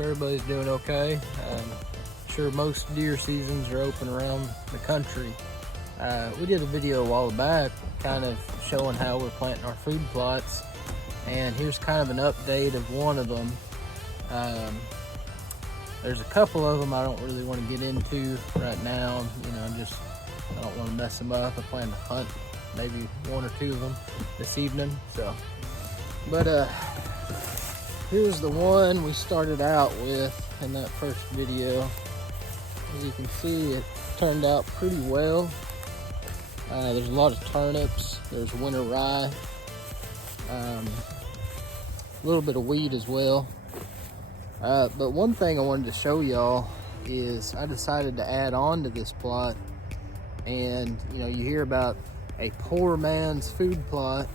everybody's doing okay. Sure most deer seasons are open around the country. We did a video a while back kind of showing how we're planting our food plots, and here's kind of an update of one of them. There's a couple of them I don't really want to get into right now. I don't want to mess them up. I plan to hunt maybe one or two of them this evening. But here's the one we started out with in that first video. As you can see, it turned out pretty well. There's a lot of turnips, there's winter rye, a little bit of wheat as well. But one thing I wanted to show y'all is I decided to add on to this plot. And you hear about a poor man's food plot.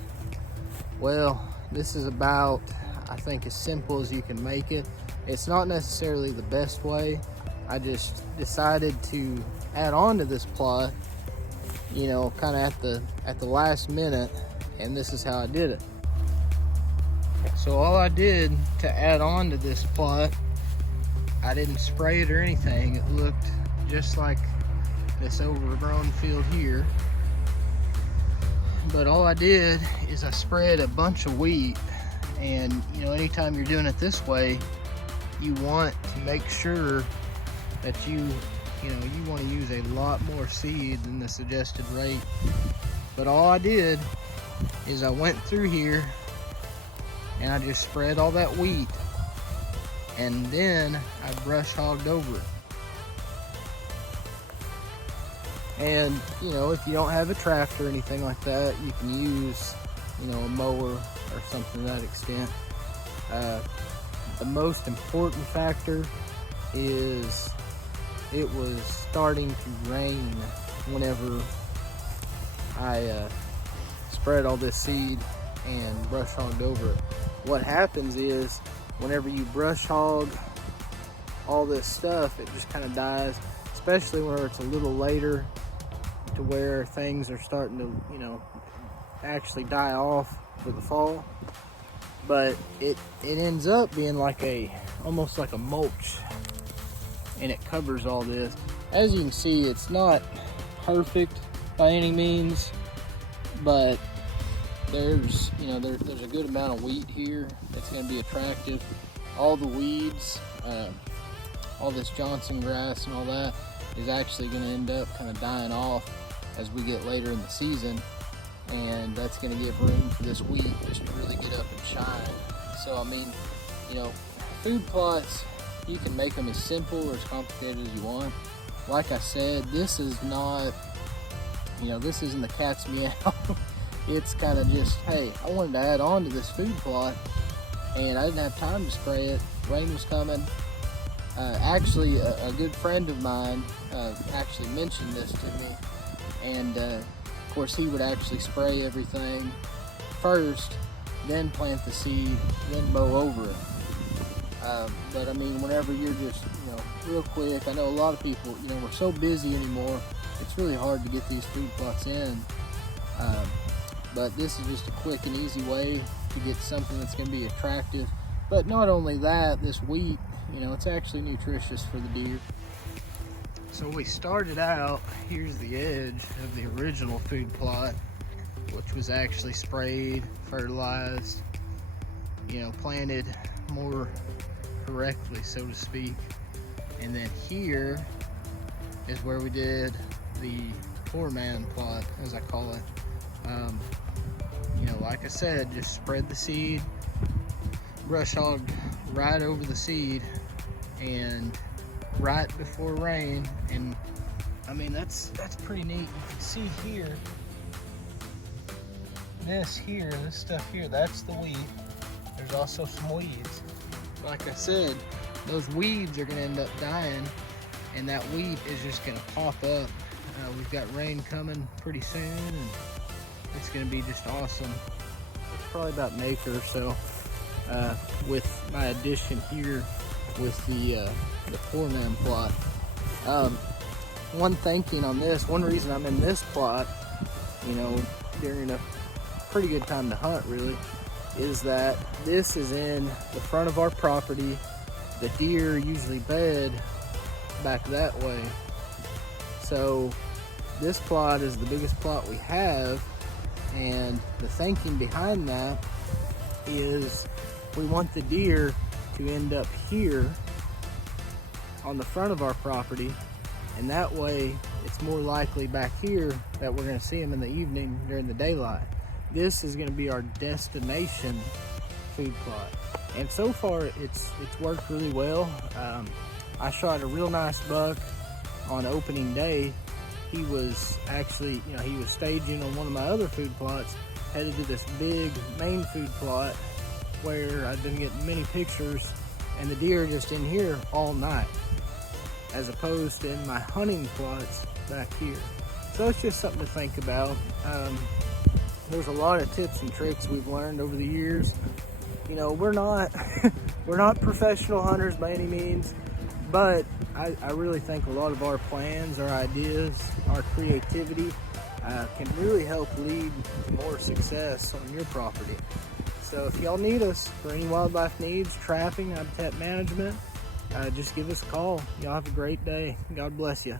Well, this is about, I think, as simple as you can make it. It's not necessarily the best way. I just decided to add on to this plot, kind of at the last minute, and this is how I did it. So all I did to add on to this plot, I didn't spray it or anything. It looked just like this overgrown field here. But all I did is I spread a bunch of wheat. And anytime you're doing it this way, you want to make sure that you want to use a lot more seed than the suggested rate. But all I did is I went through here and I just spread all that wheat, and then I brush hogged over it. And if you don't have a tractor or anything like that, you can use a mower or something to that extent. The most important factor is it was starting to rain whenever I spread all this seed and brush hogged over it. What happens is whenever you brush hog all this stuff, it just kind of dies, especially whenever it's a little later to where things are starting to actually die off for the fall. But it ends up being like almost like a mulch, and it covers all this. As you can see, it's not perfect by any means, but there's a good amount of wheat here that's going to be attractive. All the weeds, all this Johnson grass and all that is actually going to end up kind of dying off as we get later in the season, and that's going to give room for this wheat just to really get up and shine. So food plots, you can make them as simple or as complicated as you want. Like I said, this is not, this isn't the cat's meow. It's kind of just, hey, I wanted to add on to this food plot, and I didn't have time to spray it. Rain was coming. Actually, a good friend of mine actually mentioned this to me, and of course he would actually spray everything first, then plant the seed, then mow over it. But whenever you're just real quick, I know a lot of people, we're so busy anymore, it's really hard to get these food plots in. But this is just a quick and easy way to get something that's going to be attractive. But not only that, this wheat, it's actually nutritious for the deer. So we started out, here's the edge of the original food plot, which was actually sprayed, fertilized, planted more correctly, so to speak. And then here is where we did the poor man plot, as I call it. Like I said, just spread the seed, brush hog right over the seed, and right before rain. And that's pretty neat. You can see here, this stuff here, that's the wheat. There's also some weeds. Like I said, those weeds are going to end up dying, and that wheat is just going to pop up. We've got rain coming pretty soon, and it's going to be just awesome. It's probably about an acre or so with my addition here with the poor man plot. One thinking on this, one reason I'm in this plot, during a pretty good time to hunt really, is that this is in the front of our property. the deer usually bed back that way. So this plot is the biggest plot we have, and the thinking behind that is we want the deer to end up here on the front of our property, and that way it's more likely back here that we're going to see them in the evening during the daylight. This is going to be our destination food plot, and so far it's worked really well. I shot a real nice buck on opening day. He was actually, he was staging on one of my other food plots, headed to this big main food plot where I've been getting many pictures, and the deer are just in here all night, as opposed to in my hunting plots back here. So it's just something to think about. There's a lot of tips and tricks we've learned over the years. We're not we're not professional hunters by any means, but I really think a lot of our plans, our ideas, our creativity can really help lead to more success on your property. So if y'all need us for any wildlife needs, trapping, habitat management, just give us a call. Y'all have a great day. God bless you.